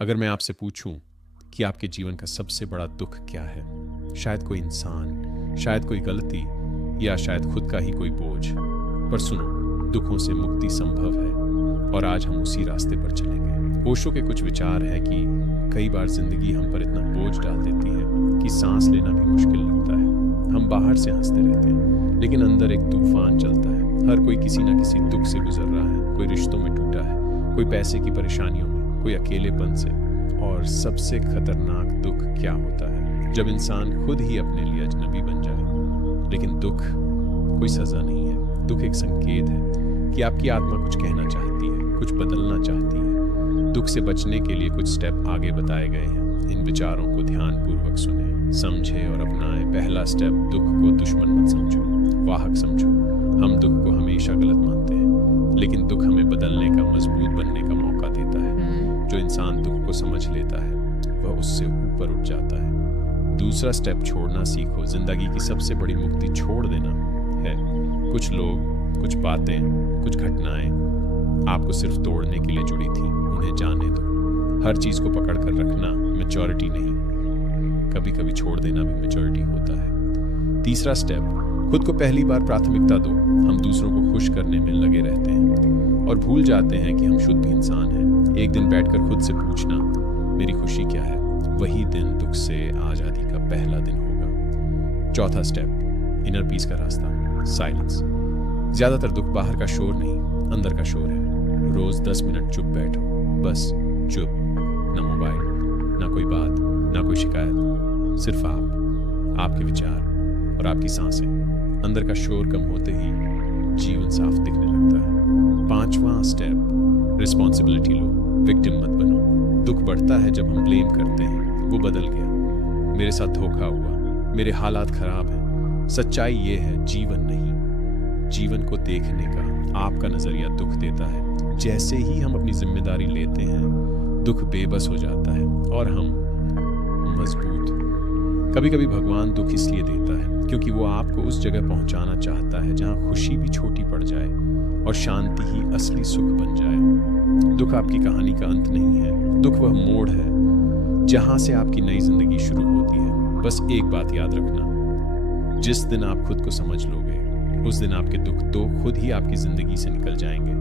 अगर मैं आपसे पूछूं कि आपके जीवन का सबसे बड़ा दुख क्या है, शायद कोई इंसान, शायद कोई गलती, या शायद खुद का ही कोई बोझ। पर सुनो, दुखों से मुक्ति संभव है और आज हम उसी रास्ते पर चलेंगे। ओशो के कुछ विचार है कि कई बार जिंदगी हम पर इतना बोझ डाल देती है कि सांस लेना भी मुश्किल लगता है। हम बाहर से हंसते रहते हैं, लेकिन अंदर एक तूफान चलता है। हर कोई किसी न किसी दुख से गुजर रहा है। कोई रिश्तों में टूटा है, कोई पैसे की परेशानियों में, कोई अकेलेपन से। और सबसे खतरनाक दुख क्या होता है? जब इंसान खुद ही अपने लिए अजनबी बन जाए। लेकिन दुख कोई सजा नहीं है। दुख एक संकेत है कि आपकी आत्मा कुछ कहना चाहती है, कुछ बदलना चाहती है। दुख से बचने के लिए कुछ स्टेप आगे बताए गए हैं। इन विचारों को ध्यानपूर्वक सुने, समझे और अपनाएं। पहला स्टेप, दुख को दुश्मन मत समझो, वाहक समझो। हम दुख को हमेशा गलत मानते हैं, लेकिन दुख हमें बदलने का, मजबूत बनने का मौका देता है। जो इंसान दुख को समझ लेता है, वह उससे ऊपर उठ जाता है। दूसरा स्टेप, छोड़ना सीखो। जिंदगी की सबसे बड़ी मुक्ति छोड़ देना है। कुछ लोग, कुछ बातें, कुछ घटनाएं आपको सिर्फ तोड़ने के लिए जुड़ी थी, उन्हें जाने दो। हर चीज को पकड़ कर रखना मैच्योरिटी नहीं, कभी कभी छोड़ देना भी मैच्योरिटी होता है। तीसरा स्टेप, खुद को पहली बार प्राथमिकता दो। हम दूसरों को खुश करने में लगे रहते हैं और भूल जाते हैं कि हम शुद्ध इंसान हैं। एक दिन बैठकर खुद से पूछना, मेरी खुशी क्या है? वही दिन दुख से आजादी का पहला दिन होगा। चौथा स्टेप, इनर पीस का रास्ता, साइलेंस। ज्यादातर दुख बाहर का शोर नहीं, अंदर का शोर है। रोज 10 मिनट चुप बैठो, बस चुप। ना मोबाइल, ना कोई बात, ना कोई शिकायत, सिर्फ आप, आपके विचार और आपकी सांसें। अंदर का शोर कम होते ही जीवन साफ दिखने लगता है। पांचवा स्टेप, रिस्पॉन्सिबिलिटी लो, विक्टिम मत बनो। दुख बढ़ता है जब हम ब्लेम करते हैं। वो बदल गया, मेरे साथ धोखा हुआ, मेरे हालात खराब हैं। सच्चाई ये है, जीवन नहीं। जीवन को देखने का आपका नजरिया दुख देता है। जैसे ही हम अपनी जिम्मेदारी लेते हैं, दुख बेबस हो जाता है और हम मजबूत। कभी कभी भगवान दुख इसलिए देता है क्योंकि वो आपको उस जगह पहुंचाना चाहता है जहां खुशी भी छोटी पड़ जाए और शांति ही असली सुख बन जाए। दुख आपकी कहानी का अंत नहीं है। दुख वह मोड़ है जहां से आपकी नई जिंदगी शुरू होती है। बस एक बात याद रखना, जिस दिन आप खुद को समझ लोगे, उस दिन आपके दुख तो खुद ही आपकी जिंदगी से निकल जाएंगे।